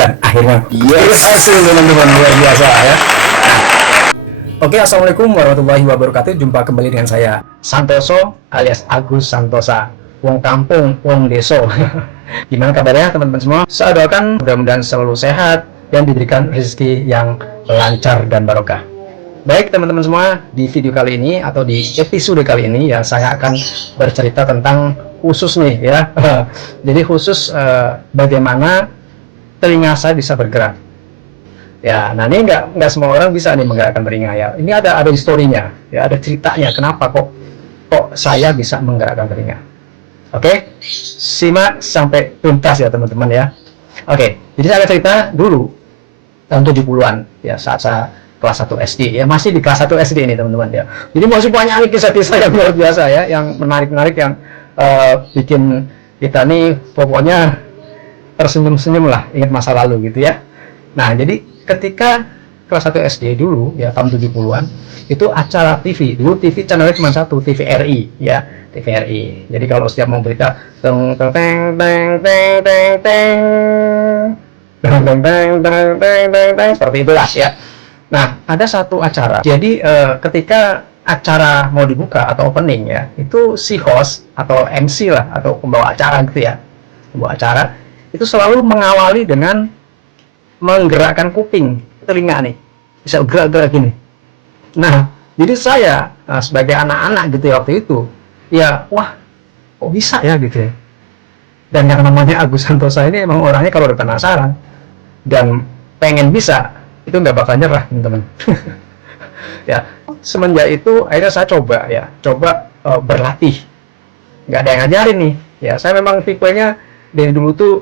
dan akhirnya berhasil teman-teman, luar biasa ya. Oke, assalamualaikum warahmatullahi wabarakatuh. Jumpa kembali dengan saya Santoso alias Agus Santosa, wong kampung, wong deso. Gimana kabarnya teman-teman semua? Saya doakan mudah-mudahan selalu sehat dan diberikan rezeki yang lancar dan barokah. Baik teman-teman semua, di video kali ini atau di episode kali ini ya, saya akan bercerita tentang khusus nih ya. Jadi khusus bagaimana telinga saya bisa bergerak. Ya, nah ini nggak semua orang bisa nih menggerakkan telinga ya. Ini ada historinya, ya ada ceritanya kenapa kok saya bisa menggerakkan telinga. Oke, simak sampai tuntas ya teman-teman ya. Oke, jadi saya cerita dulu tahun 70-an ya, saat saya kelas 1 SD ya, masih di kelas 1 SD ini teman-teman ya. Jadi masih banyak kisah-kisah yang luar biasa ya, yang menarik-menarik, yang bikin kita nih pokoknya tersenyum-senyum lah, ingat masa lalu gitu ya. Nah, jadi ketika kelas 1 SD dulu ya, tahun 70-an itu acara TV, dulu TV channelnya cuma satu, TVRI ya, TVRI. Jadi kalau setiap mau berita teng teng teng teng teng teng teng teng teng teng seperti itulah ya. Nah, ada satu acara. Jadi ketika acara mau dibuka atau opening ya, itu si host atau MC lah atau pembawa acara gitu ya, pembawa acara itu selalu mengawali dengan menggerakkan kuping, telinga nih, bisa gerak-gerak gini. Nah, jadi saya sebagai anak-anak gitu ya waktu itu, ya wah, kok bisa ya gitu ya. Dan yang namanya Agus Santosa ini emang orangnya kalau udah penasaran dan pengen bisa, itu nggak bakal nyerah teman-teman. Ya, semenjak itu akhirnya saya coba berlatih. Nggak ada yang ngajarin nih. Ya, saya memang tipenya dari dulu tuh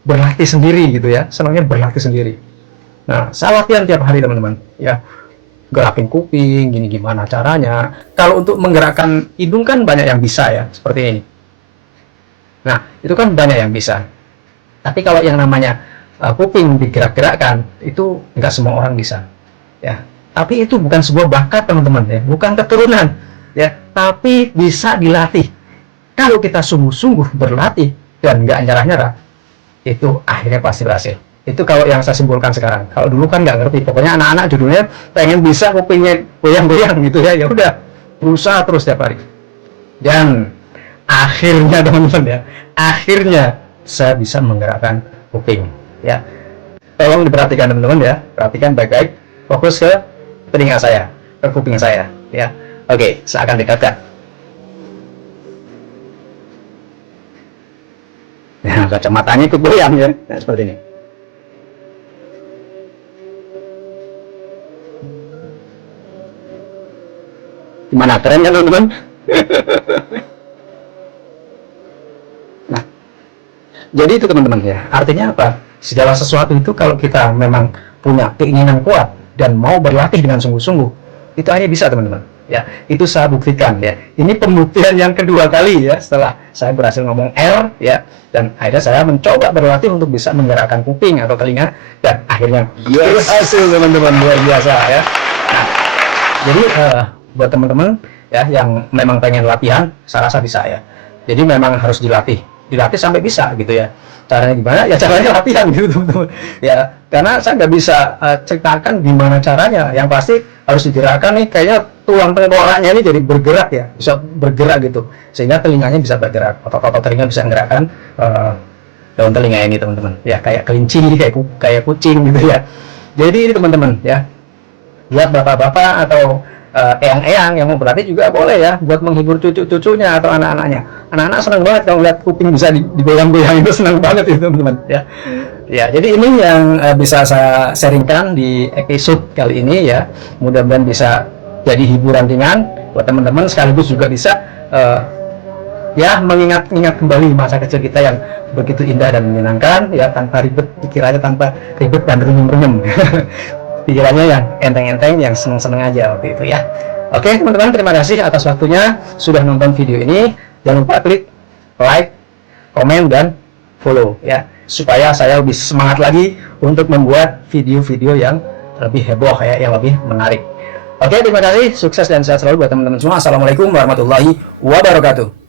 berlatih sendiri gitu ya, senangnya berlatih sendiri. Nah, saya latihan tiap hari teman-teman ya, gerakin kuping gini, gimana caranya. Kalau untuk menggerakkan hidung kan banyak yang bisa ya, seperti ini. Nah, itu kan banyak yang bisa, tapi kalau yang namanya kuping digerak-gerakkan itu nggak semua orang bisa ya. Tapi itu bukan sebuah bakat teman-teman ya, bukan keturunan ya, tapi bisa dilatih. Kalau kita sungguh-sungguh berlatih dan nggak nyerah-nyerah, itu akhirnya pasti berhasil. Itu kalau yang saya simpulkan sekarang. Kalau dulu kan nggak ngerti, pokoknya anak-anak judulnya pengen bisa kupingnya goyang-goyang gitu ya, ya udah berusaha terus tiap hari. Dan akhirnya teman-teman ya, akhirnya saya bisa menggerakkan kuping ya. Tolong diperhatikan teman-teman ya, perhatikan baik-baik, fokus ke telinga saya, ke kuping saya ya. Oke, saya akan dekatkan. Nah, kacamatanya ikut goyang ya, nah, seperti ini. Gimana, keren kan teman-teman? Nah, jadi itu teman-teman ya, artinya apa? Segala sesuatu itu kalau kita memang punya keinginan kuat dan mau berlatih dengan sungguh-sungguh, itu hanya bisa teman-teman ya. Itu saya buktikan ya, ini pembuktian yang kedua kali ya, setelah saya berhasil ngomong L ya, dan akhirnya saya mencoba berlatih untuk bisa menggerakkan kuping atau telinga, dan akhirnya berhasil teman-teman, luar biasa ya. Nah, jadi buat teman-teman ya yang memang pengen latihan, saya rasa bisa ya. Jadi memang harus dilatih sampai bisa gitu ya. Caranya gimana? Ya caranya latihan gitu teman-teman ya, karena saya nggak bisa ceritakan gimana caranya. Yang pasti harus digerakkan nih, kayaknya tulang tengkoraknya ini jadi bergerak ya, bisa bergerak gitu, sehingga telinganya bisa bergerak, otot-otot telinga bisa menggerakkan daun telinga ini teman-teman ya, kayak kelinci, kayak kucing gitu ya. Jadi ini teman-teman ya, buat bapak-bapak atau eyang-eyang yang mau berlatih juga boleh ya, buat menghibur cucu-cucunya atau anak-anaknya. Anak-anak senang banget kalau lihat kuping bisa digoyang-goyang, itu senang banget itu teman-teman ya. Ya, jadi ini yang bisa saya sharingkan di episode kali ini ya. Mudah-mudahan bisa jadi hiburan ringan buat teman-teman, sekaligus juga bisa ya mengingat kembali masa kecil kita yang begitu indah dan menyenangkan ya, tanpa ribet pikirannya, tanpa ribet dan renyum-renyum. Pikirannya yang enteng-enteng, yang seneng-seneng aja waktu itu ya. Oke teman-teman, terima kasih atas waktunya sudah nonton video ini. Jangan lupa klik like, komen, dan follow ya, supaya saya lebih semangat lagi untuk membuat video-video yang lebih heboh ya, yang lebih menarik. Oke, terima kasih, sukses dan sehat selalu buat teman-teman semua. Assalamualaikum warahmatullahi wabarakatuh.